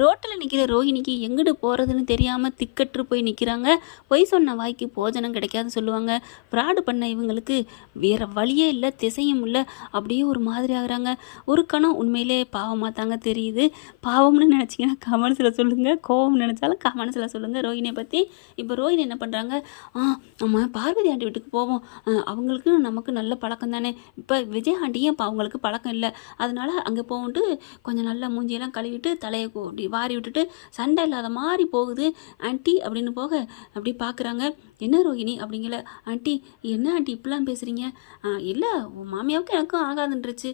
ரோட்டில் நிற்கிற ரோஹிணிக்கு எங்கிட்டு போகிறதுன்னு தெரியாமல் திக்கற்று போய் நிற்கிறாங்க. பொய் சொன்ன வாய்க்கு போஜனம் கிடைக்காதுன்னு சொல்லுவாங்க. ஃப்ராடு பண்ண இவங்களுக்கு வேறு வழியே இல்லை, திசையும் இல்லை. அப்படியே ஒரு மாதிரி ஆகுறாங்க. ஒரு கணம் உண்மையிலே பாவமாக தாங்க தெரியுது. பாவம்னு நினச்சிங்கன்னா கமெண்ட்ஸில் சொல்லுங்கள், கோவம்னு நினச்சாலும் கமெண்ட்ஸில் சொல்லுங்கள் ரோஹிணியை பற்றி. இப்போ ரோஹிணி என்ன பண்ணுறாங்க, நம்ம பார்வதி ஆண்டி வீட்டுக்கு போவோம், அவங்களுக்கு நமக்கு நல்ல பழக்கம் தானே. இப்போ விஜய் ஆண்டியும் இப்போ அவங்களுக்கு பழக்கம் இல்லை, அதனால் அங்கே போகுன்ட்டு கொஞ்சம் நல்லா மூஞ்சியெல்லாம் கழுவிட்டு தலையை வாரி விட்டுட்டு சண்டை இல்லாத மாதிரி போகுது ஆண்டி அப்படின்னு போக அப்படி பார்க்குறாங்க. என்ன ரோஹிணி அப்படிங்கல. ஆண்டி என்ன ஆண்டி இப்படிலாம் பேசுகிறீங்க? இல்லை, உன் மாமியாவுக்கு எனக்கும் ஆகாதுன்றுச்சு,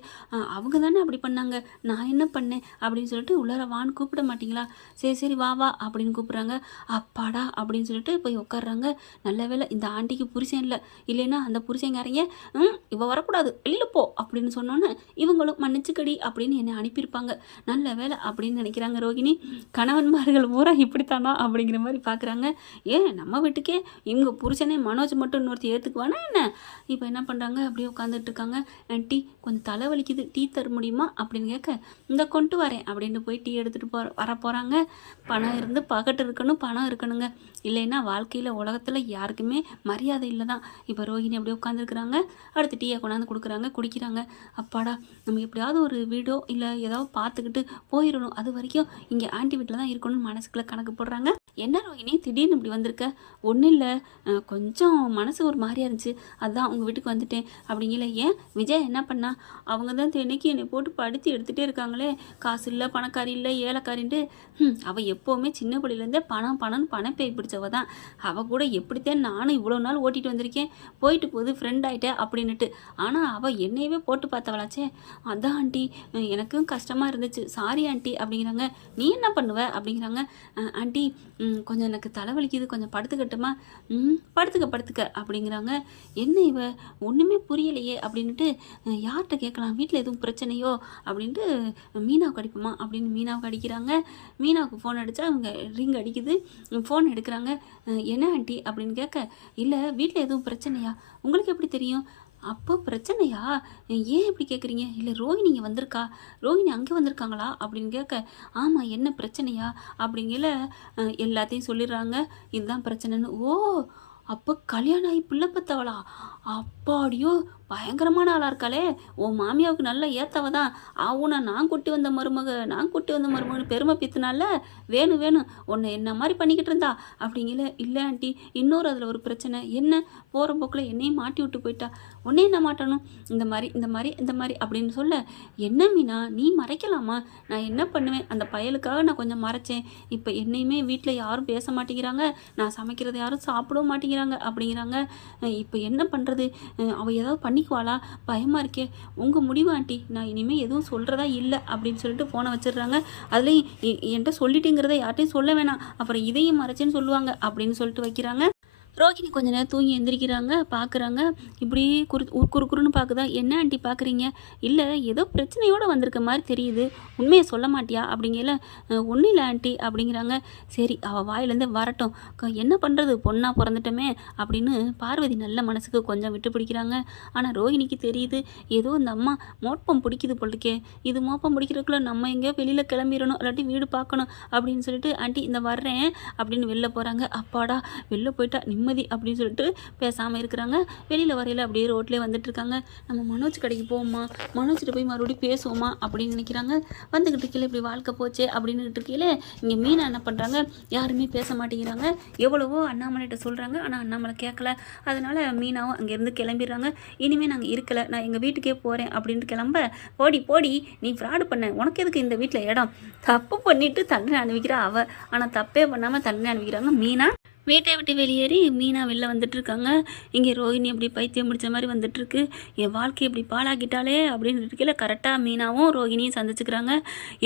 அவங்க தானே அப்படி பண்ணாங்க, நான் என்ன பண்ணேன் அப்படின்னு சொல்லிட்டு உள்ளார வான்னு கூப்பிட மாட்டிங்களா? சரி சரி வா வா அப்படின்னு கூப்பிட்றாங்க. அப்பாடா அப்படின்னு சொல்லிட்டு போய் உட்காடுறாங்க. நல்ல வேலை இந்த ஆண்டிக்கு புருஷன் இல்லை, இல்லைன்னா அந்த புருஷங்காரங்க இவ வரக்கூடாது வெளியில் போ அப்படின்னு சொன்னோன்னே இவங்களும் மன்னிச்சுக்கடி அப்படின்னு என்னை அனுப்பியிருப்பாங்க. நல்ல வேலை அப்படின்னு நினைக்கிறாங்க ரோஹிணி. கணவன்மார்கள் பூரா இப்படித்தானா அப்படிங்கிற மாதிரி பார்க்குறாங்க. ஏன் நம்ம வீட்டுக்கே இவங்க புருஷனே மனோஜ் மட்டும் இன்னொருத்தி ஏற்றுக்குவானா என்ன? இப்போ என்ன பண்ணுறாங்க, அப்படியே உட்காந்துட்டு இருக்காங்க. டீ கொஞ்சம் தலை வலிக்குது, டீ தர முடியுமா அப்படின்னு கேட்க, இந்த கொண்டு வரேன் அப்படின்னு போய் டீ எடுத்துகிட்டு வர போகிறாங்க. பணம் இருந்து பகட்டு இருக்கணும், பணம் இருக்கணுங்க, இல்லைன்னா வாழ்க்கையில் உலகத்தில் யாருக்குமே மரியாதை இல்லை தான். இப்போ ரோஹிணி அப்படியே உட்காந்துருக்குறாங்க. அடுத்து டீயை கொண்டாந்து கொடுக்குறாங்க, குடிக்கிறாங்க. அப்பாடா நம்ம எப்படியாவது ஒரு வீடோ இல்லை ஏதாவது பார்த்துக்கிட்டு போயிடணும், அது வரைக்கும் இங்கே ஆண்டி வீட்டில் தான் இருக்கணும்னு மனசுக்குள்ளே கணக்கு போடுறாங்க. என்ன ரோஹிணி திடீர்னு இப்படி வந்திருக்க? ஒன்றும் இல்லை, கொஞ்சம் மனசு ஒரு மாதிரியா இருந்துச்சு, அதுதான் உங்கள் வீட்டுக்கு வந்துட்டேன் அப்படிங்கல. ஏன் விஜய் என்ன பண்ணா? அவங்க தான் தினைக்கு என்னை போட்டு படுத்தி எடுத்துகிட்டே இருக்காங்களே, காசு இல்லை, பணக்காரி இல்லை, ஏழைக்காரின்ட்டு. அவள் எப்போவுமே சின்ன பிள்ளையிலேருந்தே பணம்னு பணப்பேய் பிடிச்சவ தான். அவள் கூட எப்படித்தான் நானும் இவ்வளோ நாள் ஓட்டிகிட்டு வந்திருக்கேன், போயிட்டு போகுது ஃப்ரெண்ட் ஆகிட்டேன் அப்படின்னுட்டு. ஆனால் அவள் என்னையவே போட்டு பார்த்தவளாச்சே. அதான் ஆண்டி எனக்கும் கஷ்டமாக இருந்துச்சு, சாரி ஆண்டி அப்படிங்கிறாங்க. நீ என்ன பண்ணுவ அப்படிங்கிறாங்க. ஆண்டி கொஞ்சம் எனக்கு தலைவலிக்குது, கொஞ்சம் படுத்துக்கட்டுமா? படுத்துக்க அப்படிங்கிறாங்க. என்ன இவ ஒன்றுமே புரியலையே அப்படின்ட்டு யார்கிட்ட கேட்கலாம், வீட்டில் எதுவும் பிரச்சனையோ அப்படின்ட்டு மீனாவுக்கு அடிப்போமா அப்படின்னு மீனாவுக்கு அடிக்கிறாங்க. மீனாவுக்கு ஃபோன் அடித்தா அவங்க ரிங் அடிக்குது, ஃபோன் எடுக்கிறாங்க. என்ன ஆண்டி அப்படின்னு கேட்க, இல்லை வீட்டில் எதுவும் பிரச்சனையா? உங்களுக்கு எப்படி தெரியும்? அப்போ பிரச்சனையா? ஏன் இப்படி கேட்குறீங்க? இல்லை ரோஹிணி இங்கே வந்திருக்கா, ரோஹிணி அங்கே வந்திருக்காங்களா அப்படின்னு கேட்க, ஆமாம் என்ன பிரச்சனையா அப்படிங்கல எல்லாத்தையும் சொல்லிடுறாங்க. இதுதான் பிரச்சனைன்னு. ஓ அப்போ கல்யாணம் ஆகி பிள்ளை பத்தவளா? அப்பாடியோ பயங்கரமான ஆளாக இருக்காளே, உன் மாமியாவுக்கு நல்ல ஏத்தவ தான். ஆவுனா நான் கூட்டி வந்த மருமகன்னு பெருமை பித்துனால வேணும் உன்னை என்ன மாதிரி பண்ணிக்கிட்டு இருந்தா அப்படிங்கல. இல்லை ஆண்டி இன்னொரு அதில் ஒரு பிரச்சனை. என்ன? போகிற போக்கில் என்னையும் மாட்டி விட்டு போயிட்டா. உன்னே என்ன மாட்டணும்? இந்த மாதிரி அப்படின்னு சொல்ல, என்ன மீனா நீ மறைக்கலாமா? நான் என்ன பண்ணுவேன், அந்த பயலுக்காக நான் கொஞ்சம் மறைச்சேன். இப்போ என்னையுமே வீட்டில் யாரும் பேச மாட்டேங்கிறாங்க, நான் சமைக்கிறத யாரும் சாப்பிடவும் மாட்டேங்கிறாங்க அப்படிங்கிறாங்க. இப்போ என்ன பண்ணுறது? அவள் ஏதாவது பண்ணிக்குவாளா? பயமாக இருக்கே. உங்கள் முடிவு ஆண்டி, நான் இனிமேல் எதுவும் சொல்கிறதா இல்லை அப்படின்னு சொல்லிட்டு ஃபோனை வச்சிடுறாங்க. அதுலேயும் என்கிட்ட சொல்லிட்டேங்கிறத யார்ட்டையும் சொல்ல வேணாம், அப்புறம் இதையும் மறைச்சேன்னு சொல்லுவாங்க அப்படின்னு சொல்லிட்டு வைக்கிறாங்க. ரோஹிணி கொஞ்ச நேரம் தூங்கி எந்திரிக்கிறாங்க, பார்க்குறாங்க. இப்படி குறுக்குறுன்னு பார்க்குதா. என்ன ஆண்டி பார்க்குறீங்க? இல்லை ஏதோ பிரச்சனையோடு வந்திருக்க மாதிரி தெரியுது, உண்மையை சொல்ல மாட்டியா அப்படிங்கல. ஒன்றும் இல்லை ஆண்டி அப்படிங்கிறாங்க. சரி அவள் வாயிலேருந்து வரட்டும், என்ன பண்ணுறது, பொண்ணாக பிறந்துட்டோமே அப்படின்னு பார்வதி நல்ல மனசுக்கு கொஞ்சம் விட்டு பிடிக்கிறாங்க. ஆனால் ரோஹிணிக்கு தெரியுது ஏதோ இந்த அம்மா மோப்பம் பிடிக்குது போட்டுக்கே, இது மோப்பம் பிடிக்கிறதுக்குள்ள நம்ம எங்கேயோ வெளியில் கிளம்பிடணும், இல்லாட்டி வீடு பார்க்கணும் அப்படின்னு சொல்லிட்டு ஆண்டி இந்த வர்றேன் அப்படின்னு வெளில போகிறாங்க. அப்பாடா வெளில போயிட்டா நிம்மதி அப்படின்னு சொல்லிட்டு பேசாமல் இருக்கிறாங்க. வெளியில் வரையில் அப்படியே ரோட்லேயே வந்துட்டு இருக்காங்க. நம்ம மனோஜ் கடைக்கு போவோமா, மனோஜ்கிட்ட போய் மறுபடியும் பேசுவோமா அப்படின்னு நினைக்கிறாங்க. வந்துக்கிட்டு இருக்கீங்களே இப்படி வாழ்க்கை போச்சே அப்படின்னுட்டு இருக்கீங்களே. இங்கே மீனா என்ன பண்ணுறாங்க, யாருமே பேச மாட்டேங்கிறாங்க. எவ்வளவோ அண்ணாமலைகிட்ட சொல்கிறாங்க, ஆனால் அண்ணாமலை கேட்கல. அதனால் மீனாவும் அங்கேருந்து கிளம்பிடுறாங்க. இனிமேல் நாங்கள் இருக்கலை, நான் எங்கள் வீட்டுக்கே போகிறேன் அப்படின்ட்டு கிளம்ப, போடி நீ ஃப்ராடு பண்ண, உனக்கு எதுக்கு இந்த வீட்டில் இடம், தப்பு பண்ணிவிட்டு தண்டனை அனுபவிக்கிறா அவள், ஆனால் தப்பே பண்ணாமல் தண்டனை அனுபவிக்கிறாங்க மீனா. வீட்டை விட்டு வெளியேறி மீனா வெளில வந்துட்டுருக்காங்க. இங்கே ரோஹிணி அப்படி பைத்தியம் முடிச்ச மாதிரி வந்துட்டுருக்கு. என் வாழ்க்கை இப்படி பாழாக்கிட்டாலே அப்படின்னு இருக்கல. கரெக்டாக மீனாவும் ரோஹிணியும் சந்திச்சுக்கிறாங்க.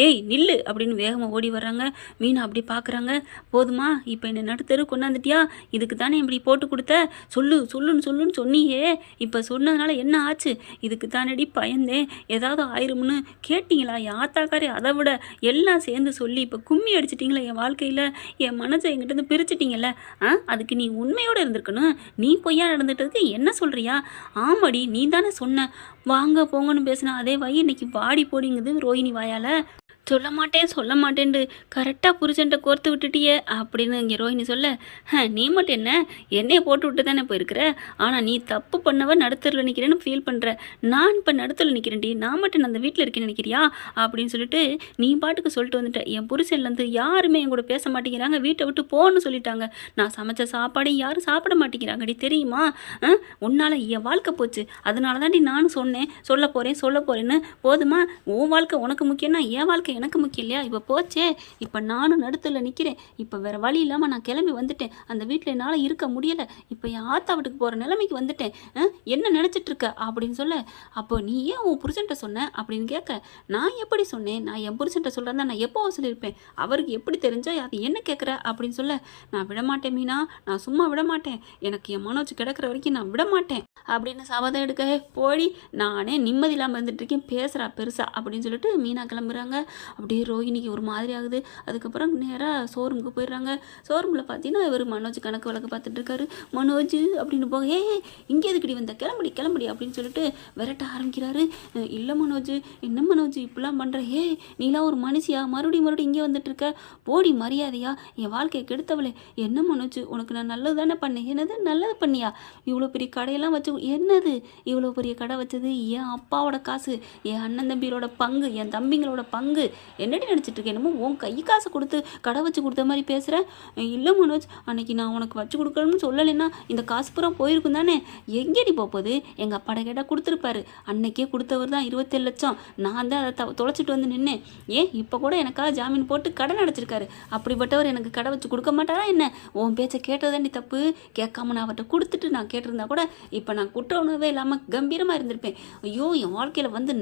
ஏய் நில்லு அப்படின்னு வேகமாக ஓடி வர்றாங்க. மீனா அப்படி பார்க்குறாங்க. போதுமா இப்போ என்னை நடுத்தரு கொண்டாந்துட்டியா, இதுக்கு தானே இப்படி போட்டு கொடுத்த, சொல்லுன்னு சொன்னியே, இப்போ சொன்னதுனால என்ன ஆச்சு, இதுக்கு தானடி பயந்தேன், ஏதாவது ஆயிரும்னு கேட்டிங்களா? யாத்தாக்காரி அதை விட எல்லாம் சேர்ந்து சொல்லி இப்போ கும்மி அடிச்சிட்டிங்களா என் வாழ்க்கையில், என் மனசை என்கிட்ட பிரிச்சிட்டிங்கல்ல. அதுக்கு நீ உண்மையோடு இருந்திருக்கணும். நீ பொய்யா நடந்துட்டதுக்கு என்ன சொல்றியா? ஆமாடி நீ தானே சொன்ன, வாங்க போங்கன்னு பேசினா அதே வாய் இன்னைக்கு வாடி போடிங்குது ரோஹிணி வாயால். சொல்ல மாட்டேன் சொல்ல மாட்டேன்ட்டு கரெக்டாக புருஷன்ட்ட கோர்த்து விட்டுட்டியே அப்படின்னு இங்கே ரோஹிணி சொல்ல, நீ மட்டும் என்ன என்னைய போட்டு விட்டு தானே போயிருக்கிற, ஆனால் நீ தப்பு பண்ணவ நடுத்தரில் நிற்கிறேன்னு ஃபீல் பண்ணுற, நான் இப்போ நடுத்தரில் நிற்கிறேன்டி, நான் மட்டும் அந்த வீட்டில் இருக்கேன்னு நினைக்கிறியா அப்படின்னு சொல்லிட்டு நீ பாட்டுக்கு சொல்லிட்டு வந்துட்டேன். என் புருஷன்லேருந்து யாருமே என் கூட பேச மாட்டேங்கிறாங்க, வீட்டை விட்டு போன்னு சொல்லிட்டாங்க, நான் சமைச்ச சாப்பாடு யாரும் சாப்பிட மாட்டேங்கிறாங்கடி தெரியுமா, உன்னால் என் வாழ்க்கை போச்சு, அதனால தாண்டி நானும் சொன்னேன் சொல்ல போகிறேன்னு. போதுமா, உன் வாழ்க்கை உனக்கு முக்கியம்னா என் வாழ்க்கை எனக்கு முக்கியம் இல்லையா, இப்போ போச்சே, இப்போ நானும் நடுத்தில் நிற்கிறேன், இப்போ வேறு வழி இல்லாமல் நான் கிளம்பி வந்துட்டேன், அந்த வீட்டில் என்னால் இருக்க முடியலை, இப்போ என் ஆத்தா வீட்டுக்கு போகிற நிலைமைக்கு வந்துட்டேன், என்ன நினச்சிட்டு இருக்க அப்படின்னு சொல்ல, அப்போ நீ ஏன் உன் புருஷன்ட்ட சொன்ன அப்படின்னு கேட்க, நான் எப்படி சொன்னேன், நான் என் புருஷன்ட்ட சொல்கிறதா நான் எப்போ சொல்லியிருப்பேன், அவருக்கு எப்படி தெரிஞ்சோ அது என்ன கேட்குற அப்படின்னு சொல்ல, நான் விடமாட்டேன் மீனா, நான் சும்மா விடமாட்டேன், எனக்கு என் மனோஜ் கிடக்கிற வரைக்கும் நான் விடமாட்டேன் அப்படின்னு சபதம் எடுக்க, போடி நானே நிம்மதி இல்லாமல் இருந்துட்டு இருக்கேன் பேசுகிறா பெருசா அப்படின்னு சொல்லிட்டு மீனா கிளம்புறாங்க. அப்படியே ரோஹிணிக்கு ஒரு மாதிரி ஆகுது. அதுக்கப்புறம் நேராக ஷோரூமுக்கு போயிடுறாங்க. ஷோரூமில் பார்த்தீங்கன்னா இவர் மனோஜ் கணக்கு வழக்கு பார்த்துட்டு இருக்காரு. மனோஜ் அப்படின்னு போக, இங்கே எதுக்கடி வந்த, கிளம்புடி அப்படின்னு சொல்லிட்டு விரட்ட ஆரம்பிக்கிறாரு. இல்லை மனோஜ், என்ன மனோஜ் இப்படிலாம் பண்ணுற, நீலாம் ஒரு மனுஷியா, மறுபடியும் இங்கே வந்துட்டு இருக்க, போடி மரியாதையா, என் வாழ்க்கையை கெடுத்தவளே, என்ன மனோஜ் உனக்கு நான் நல்லது தானே பண்ணேன், என்னது நல்லது பண்ணியா, இவ்வளோ பெரிய கடையெல்லாம் வச்சு, என்னது இவ்வளோ பெரிய கடை வச்சது என் அப்பாவோட காசு, என் அண்ணன் தம்பிகளோட பங்கு, என் தம்பிங்களோட பங்கு, என்னடி நினச்சிட்டு இருக்கேன், என்னமோ உன் கை காசை கொடுத்து கடை வச்சு கொடுத்த மாதிரி பேசுகிறேன். இல்லை மனோஜ், அன்னைக்கு நான் உனக்கு வச்சு கொடுக்கணும்னு சொல்லலைன்னா இந்த காசு பூரா போயிருக்கும் தானே, எங்கேடி போகுது, எங்கள் அப்பாட கேட்டால் கொடுத்துருப்பாரு, அன்னைக்கே கொடுத்தவர் தான் 27 லட்சம், நான் தான் அதை தொலைச்சிட்டு வந்து நின்னேன், இப்போ கூட எனக்காக ஜாமீன் போட்டு கடன் அடைச்சிருக்காரு, அப்படிப்பட்டவர் எனக்கு கடை வச்சு கொடுக்க மாட்டாரா என்ன, உன் பேச்சை கேட்டதாண்டி தப்பு, கேட்காம நான் அவர்கிட்ட கொடுத்துட்டு நான் கேட்டிருந்தா கூட இப்போ நான் குற்ற உணவே இல்லாமல் கம்பீரமாக இருந்திருப்பேன். ஐயோ என் வாழ்க்கையில் வந்து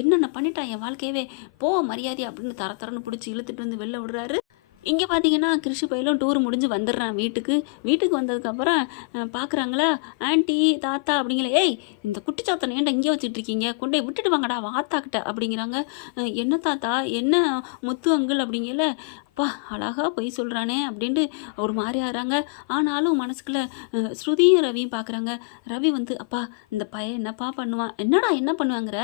என்னென்ன பண்ணிட்டான் என் வாழ்க்கையவே, போ மரியாதை அப்படின்னு தரன்னு பிடிச்சி இழுத்துட்டு வந்து வெளில விடுறாரு. இங்கே பார்த்தீங்கன்னா கிருஷி பையிலும் டூர் முடிஞ்சு வந்துடுறான் வீட்டுக்கு வந்ததுக்கப்புறம் பார்க்குறாங்களா ஆண்டி தாத்தா அப்படிங்கிற, இந்த குட்டிச்சாத்தனை ஏன்டா இங்கே வச்சுட்டு இருக்கீங்க, கொண்டே விட்டுட்டு வாங்கடா வாத்தாக்கிட்ட அப்படிங்கிறாங்க. என்ன தாத்தா என்ன முத்து அங்கிள் அப்படிங்கல, அப்பா அழகாக பொய் சொல்கிறானே அப்படின்ட்டு ஒரு மாதிரி ஆகிறாங்க. ஆனாலும் மனசுக்குள்ளே ஸ்ருதியும் ரவியும் பார்க்குறாங்க. ரவி வந்து, அப்பா இந்த பையன் என்னப்பா பண்ணுவான், என்னடா என்ன பண்ணுவாங்கிற,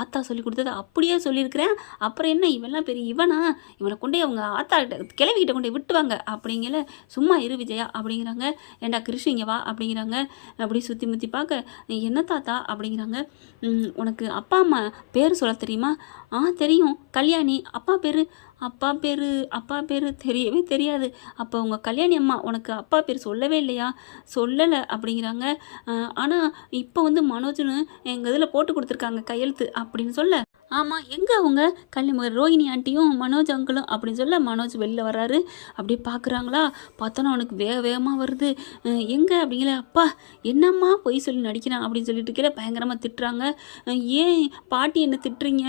ஆத்தா சொல்லி கொடுத்தது அப்படியே சொல்லியிருக்கிறேன், அப்புறம் என்ன இவெல்லாம் பெரிய இவனை கொண்டே அவங்க ஆத்தா கிளவிக்கிட்ட கொண்டே விட்டுவாங்க அப்படிங்கல, சும்மா இரு விஜயா அப்படிங்கிறாங்க. ஏண்டா கிருஷி இங்கே வா அப்படிங்கிறாங்க. அப்படி சுற்றி முற்றி பார்க்க, என்ன தாத்தா அப்படிங்கிறாங்க. உனக்கு அப்பா அம்மா பேர் சொல்ல தெரியுமா, தெரியும், கல்யாணி, அப்பா பேர் தெரியவே தெரியாது, அப்போ உங்கள் கல்யாணி அம்மா உனக்கு அப்பா பேர் சொல்லவே இல்லையா, சொல்லலை அப்படிங்கிறாங்க. ஆனால் இப்போ வந்து மனோஜ்னு எங்கள் இதில் போட்டு கொடுத்துருக்காங்க கையெழுத்து அப்படின்னு சொல்ல, ஆமாம் எங்கே அவங்க ரோஹிணி ஆண்டியும் மனோஜ் அங்கிளும் அப்படின்னு சொல்ல, மனோஜ் வெளில வர்றாரு. அப்படியே பார்க்குறாங்களா, பார்த்தோன்னா அவனுக்கு வேகமாக வருது. எங்கே அப்படிங்கிற, அப்பா என்னம்மா பொய் சொல்லி நடிக்கிறான் அப்படின்னு சொல்லிட்டு இருக்கிற பயங்கரமாக திட்டுறாங்க. ஏன் பாட்டி என்ன திட்டுறீங்க,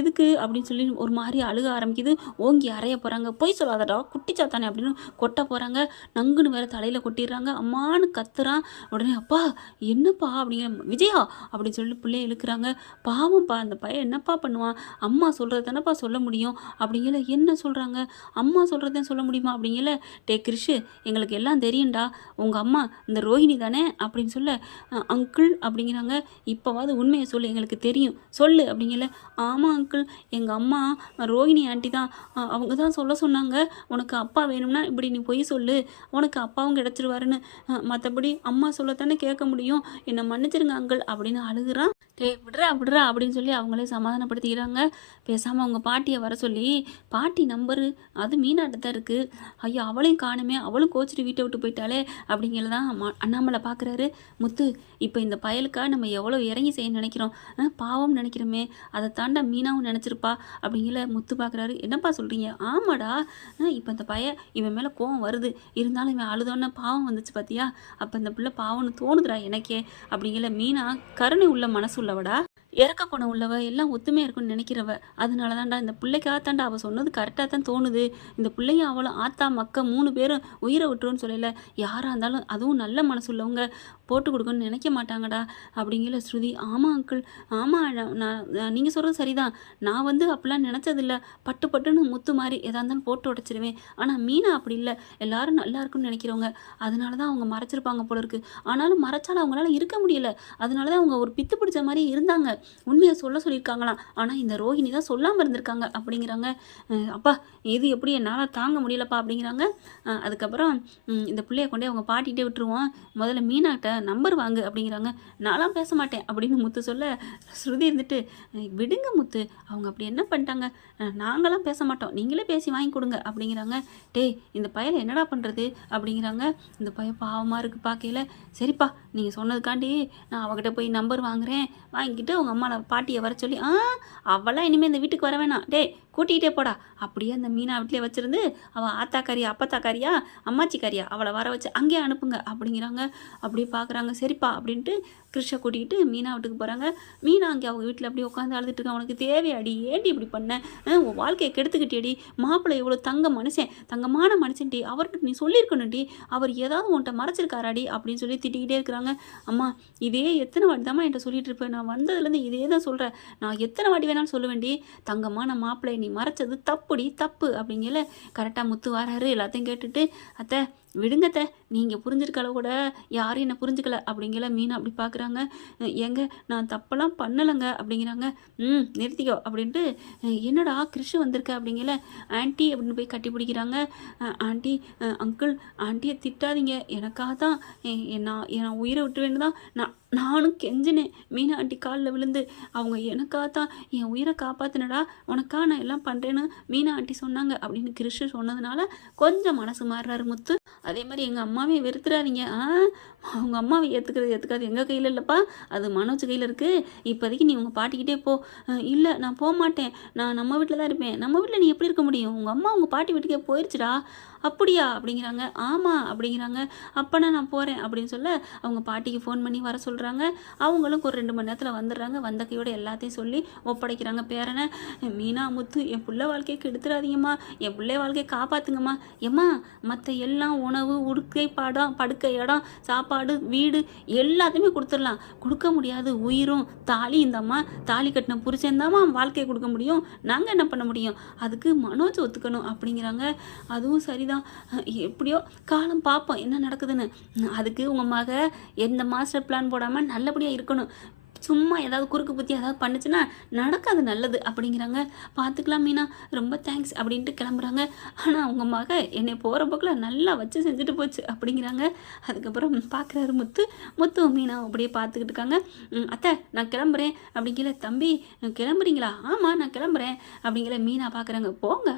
எதுக்கு அப்படின்னு சொல்லி ஒரு மாதிரி அழுக ஆரம்பிக்குது. ஓங்கி அறைய போகிறாங்க. பொய் சொல்லாதடா குட்டிச்சாத்தானே அப்படின்னு கொட்ட போகிறாங்க. நங்குன்னு வேறு தலையில் கொட்டிடுறாங்க. அம்மானு கத்துறான். உடனே அப்பா என்னப்பா அப்படிங்கிற, விஜயா அப்படின்னு சொல்லி பிள்ளைய இழுக்கிறாங்க. பாவம்ப்பா அந்த பையன் என்னப்பா பண்ணுவான், அம்மா சொல்கிறது தானப்பா சொல்ல முடியும் அப்படிங்கல, என்ன சொல்கிறாங்க, அம்மா சொல்கிறதான் சொல்ல முடியுமா அப்படிங்கல, டே கிருஷு எங்களுக்கு எல்லாம் தெரியும்டா, உங்கள் அம்மா இந்த ரோஹிணி தானே அப்படின்னு சொல்ல, அங்கிள் அப்படிங்கிறாங்க. இப்போவாது உண்மையை சொல்லு, எங்களுக்கு தெரியும் சொல்லு அப்படிங்கல. ஆமாம் அங்கிள், எங்கள் அம்மா ரோஹிணி ஆண்டி தான், அவங்க தான் சொல்ல சொன்னாங்க, உனக்கு அப்பா வேணும்னா இப்படி நீ பொய் சொல்லு, உனக்கு அப்பாவும் கிடச்சிருவாருன்னு, மற்றபடி அம்மா சொல்லத்தானே கேட்க முடியும், என்னை மன்னிச்சிருங்க அங்கிள் அப்படின்னு அழுகுறான். விடுறா அப்படின்னு சொல்லி அவங்களே சமாதானப்படுத்திக்கிறாங்க. பேசாமல் அவங்க பாட்டியை வர சொல்லி, பாட்டி நம்பரு அது மீனாட்ட தான் இருக்குது, ஐயோ அவளையும் காணுமே, அவளும் கோச்சிட்டு வீட்டை விட்டு போயிட்டாலே அப்படிங்கிறதான் அண்ணாமலை பார்க்குறாரு. முத்து இப்போ இந்த பயலுக்காக நம்ம எவ்வளோ இறங்கி செய்ய நினைக்கிறோம், பாவம் நினைக்கிறோமே, அதை தாண்டா மீனாவும் நினச்சிருப்பா அப்படிங்கிற முத்து பார்க்குறாரு. என்னப்பா சொல்கிறீங்க, ஆமாடா இப்போ இந்த இவன் மேலே கோவம் வருது, இருந்தாலும் இவன் அழுதோன்னா பாவம் வந்துச்சு பார்த்தியா, அப்போ இந்த பிள்ளை பாவம்னு தோணுதுடா எனக்கே அப்படிங்கிற. மீனா கருணை உள்ள மனசு உள்ளவடா, இறக்க குணம் உள்ளவ, எல்லாம் ஒத்துமையாக இருக்குன்னு நினைக்கிறவ, அதனால தான்டா இந்த பிள்ளைக்காகத்தாண்டா அவள் சொன்னது கரெக்டாக தான் தோணுது, இந்த பிள்ளையும் அவளும் ஆத்தா மக்க 3 பேரும் உயிரை விட்டுருன்னு சொல்லலை, யாராக இருந்தாலும் அதுவும் நல்ல மனசு உள்ளவங்க போட்டு கொடுக்கணும்னு நினைக்க மாட்டாங்கடா அப்படிங்கிற ஸ்ருதி. ஆமாம் அங்கிள், ஆமாம் நான் நீங்கள் சொல்கிறது சரிதான், நான் வந்து அப்படிலாம் நினச்சதில்ல, பட்டுன்னு முத்து மாதிரி எதாக இருந்தாலும் போட்டு உடச்சிருவேன், ஆனால் மீனா அப்படி இல்லை, எல்லாரும் நல்லா இருக்குன்னு நினைக்கிறவங்க, அதனால தான் அவங்க மறைச்சிருப்பாங்க போல இருக்குது, ஆனாலும் மறைச்சாலும் அவங்களால இருக்க முடியல, அதனால தான் அவங்க ஒரு பித்து பிடிச்ச மாதிரி இருந்தாங்க, உண்மையை சொல்லியிருக்காங்களாம். ஆனால் இந்த ரோஹிணி தான் சொல்லாமல் இருந்திருக்காங்க அப்படிங்கிறாங்க. அப்பா இது எப்படி என்னால் தாங்க முடியலப்பா அப்படிங்கிறாங்க. அதுக்கப்புறம் இந்த பிள்ளைய கொண்டே அவங்க பாட்டிகிட்டே விட்டுருவோம், முதல்ல மீனாட்ட நம்பர் வாங்கு அப்படிங்கிறாங்க. நான்லாம் பேச மாட்டேன் அப்படின்னு முத்து சொல்ல ஸ்ருதி இருந்துட்டு விடுங்க முத்து, அவங்க அப்படி என்ன பண்ணிட்டாங்க, நாங்களாம் பேச மாட்டோம், நீங்களே பேசி வாங்கி கொடுங்க அப்படிங்கிறாங்க. டேய் இந்த பையனை என்னடா பண்ணுறது அப்படிங்கிறாங்க. இந்த பையன் பாவமாக இருக்குது பார்க்கையில். சரிப்பா நீங்கள் சொன்னதுக்காண்டி நான் அவகிட்ட போய் நம்பர் வாங்குகிறேன், வாங்கிக்கிட்டு அவங்க அம்மா பாட்டியை வர சொல்லி அவளாம் இனிமேல் இந்த வீட்டுக்கு வர வேணாம், டேய் கூட்டிகிட்டே போடா. அப்படியே அந்த மீனா வீட்டிலே வச்சுருந்து அவள் ஆத்தாக்காரியா அப்பத்தாக்காரியா அம்மாச்சிக்காரியா அவளை வர வச்சு அங்கேயே அனுப்புங்க அப்படிங்கிறாங்க. அப்படியே பார்க்குறாங்க. சரிப்பா அப்படின்ட்டு கிருஷ்ணை கூட்டிகிட்டு மீனா வீட்டுக்கு போகிறாங்க. மீனா அங்கே அவங்க வீட்டில் அப்படியே உட்காந்து அழுதுட்டு இருக்கான். அவனுக்கு தேவையாடி, ஏண்டி இப்படி பண்ண, உன் வாழ்க்கையை கெடுத்துக்கிட்டேடி, மாப்பிள்ளை எவ்வளோ தங்கமான மனுஷன்டி, அவர்கிட்ட நீ சொல்லியிருக்கணும்டி, அவர் ஏதாவது உன்ட்ட மறைச்சிருக்காராடி அப்படின்னு சொல்லி திட்டிக்கிட்டே இருக்கிறாங்க. அம்மா இதே எத்தனை வாட்டி தாம்மா என்கிட்ட சொல்லிட்டு இருப்பேன், நான் வந்ததுலேருந்து இதே தான் சொல்கிறேன், நான் எத்தனை வாட்டி வேணாலும் சொல்லுவேன்டி, தங்கமான மாப்பிள்ளை நீ மறைச்சது தப்பு அப்படிங்கல. கரெக்டாக முத்து வராரு. எல்லாத்தையும் கேட்டுட்டு அத்தை விடுங்கத்த, நீங்கள் புரிஞ்சிருக்க அளவு கூட யாரும் என்னை புரிஞ்சுக்கல அப்படிங்கிற மீன் அப்படி பார்க்குறாங்க. ஏங்க நான் தப்பெல்லாம் பண்ணலைங்க அப்படிங்கிறாங்க. நிறுத்திக்கோ அப்படின்ட்டு என்னடா கிருஷ் வந்திருக்க அப்படிங்கிற ஆன்ட்டி அப்படின்னு போய் கட்டி பிடிக்கிறாங்க. ஆன்ட்டி அங்கிள் ஆன்ட்டியை திட்டாதீங்க, எனக்காக தான் நான் உயிரை விட்டுவேன்னு தான் நானும் கெஞ்சினேன் மீனா ஆண்டி காலில் விழுந்து, அவங்க எனக்காக தான் என் உயிரை காப்பாற்றினடா, உனக்காக நான் எல்லாம் பண்ணுறேன்னு மீனா ஆண்டி சொன்னாங்க அப்படின்னு கிருஷ் சொன்னதுனால கொஞ்சம் மனசு மாறுறாரு முத்து. அதே மாதிரி எங்கள் அம்மாவையும் வெறுத்துறாதீங்க, அவங்க அம்மாவை ஏற்றுக்காது எங்கள் கையில் இல்லைப்பா, அது மனோஜ் கையில் இருக்குது, இப்போதைக்கு நீ உங்கள் பாட்டிக்கிட்டே போ. இல்லை நான் போக மாட்டேன், நான் நம்ம வீட்டில் தான் இருப்பேன். நம்ம வீட்டில் நீ எப்படி இருக்க முடியும், உங்கள் அம்மா உங்கள் பாட்டி வீட்டுக்கே போயிடுச்சுடா. அப்படியா அப்படிங்கிறாங்க. ஆமாம் அப்படிங்கிறாங்க. அப்போனா நான் போகிறேன் அப்படின்னு சொல்ல அவங்க பாட்டிக்கு ஃபோன் பண்ணி வர சொல்கிறாங்க. அவங்களும் ஒரு 2 மணி நேரத்தில் வந்துடுறாங்க. வந்த கையோட எல்லாத்தையும் சொல்லி ஒப்படைக்கிறாங்க பேரனை. மீனா முத்து என் பிள்ளை வாழ்க்கையை கெடுத்துடாதீங்கம்மா, என் பிள்ளை வாழ்க்கையை காப்பாற்றுங்கம்மா. ஏம்மா மற்ற எல்லாம் உணவு உடுக்கை பாடம் படுக்கை இடம் சாப்பாடு வீடு எல்லாத்தையுமே கொடுத்துடலாம், கொடுக்க முடியாது உயிரும் தாலி, இந்தம்மா தாலி கட்டின புருஷன்தாம்மா வாழ்க்கையை கொடுக்க முடியும், நாங்கள் என்ன பண்ண முடியும், அதுக்கு மனோஜ் ஒத்துக்கணும் அப்படிங்கிறாங்க. அதுவும் சரிதான், எப்படியோ காலம் பார்ப்போம் என்ன நடக்குதுன்னு. அதுக்கு உங்கள் மக எந்த மாஸ்டர் பிளான் போடாமல் நல்லபடியாக இருக்கணும், சும்மா ஏதாவது குறுக்கு புத்தி ஏதாவது பண்ணுச்சுன்னா நடக்காது நல்லது அப்படிங்கிறாங்க. பார்த்துக்கலாம் மீனா, ரொம்ப தேங்க்ஸ் அப்படின்ட்டு கிளம்புறாங்க. ஆனால் அவங்க மக என்னை போகிற போக்கில் நல்லா வச்சு செஞ்சுட்டு போச்சு அப்படிங்கிறாங்க. அதுக்கப்புறம் பார்க்குறாரு முத்து மீனா அப்படியே பார்த்துக்கிட்டு இருக்காங்க. அத்தை நான் கிளம்புறேன் அப்படிங்கிற. தம்பி கிளம்புறீங்களா? ஆமாம் நான் கிளம்புறேன் அப்படிங்கிற. மீனா பார்க்குறாங்க. போங்க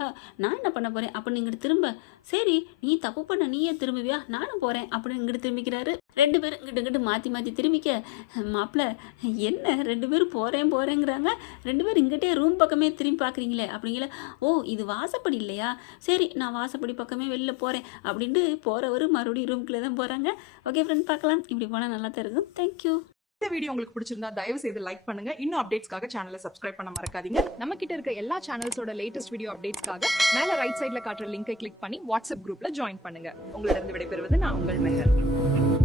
நான் என்ன பண்ண போகிறேன் அப்படின்னு இங்கிட்டு திரும்ப. சரி நீ தப்பு பண்ண நீயே திரும்புவியா, நானும் போகிறேன் அப்படின்னு இங்கிட்டு திரும்பிக்கிறாரு. 2 பேரும் இங்கிட்டு மாற்றி திரும்பிக்க மாப்பிள்ள என்ன 2 பேரும் போகிறேங்கிறாங்க, 2 பேரும் இங்கிட்டே ரூம் பக்கமே திரும்பி பார்க்குறீங்களே அப்படிங்கிற. ஓ இது வாசப்படி இல்லையா, சரி நான் வாசப்படி பக்கமே வெளில போகிறேன் அப்படின்ட்டு போகிறவர் மறுபடியும் ரூம்குள்ளே தான் போகிறாங்க. ஓகே ஃப்ரெண்ட் பார்க்கலாம், இப்படி போனால் நல்லா தான் இருக்கும். தேங்க்யூ. இந்த வீடியோ உங்களுக்கு பிடிச்சிருந்தா தயவு செய்து லைக் பண்ணுங்க. இன்னும் அப்டேட்ஸ்க்காக சேனலை சப்ஸ்கிரைப் பண்ண மறக்காதீங்க. நம்ம கிட்ட இருக்க எல்லா சேனல்ஸோட லேட்டஸ்ட் வீடியோ அப்டேட்ஸ்க்காக மேல ரைட் சைடுல காட்டுற லிங்கை கிளிக் பண்ணி வாட்ஸ்அப் குரூப்ல ஜாயின் பண்ணுங்க. உங்களிடம் விடைபெறுவது நான் உங்கள் மெஹர்.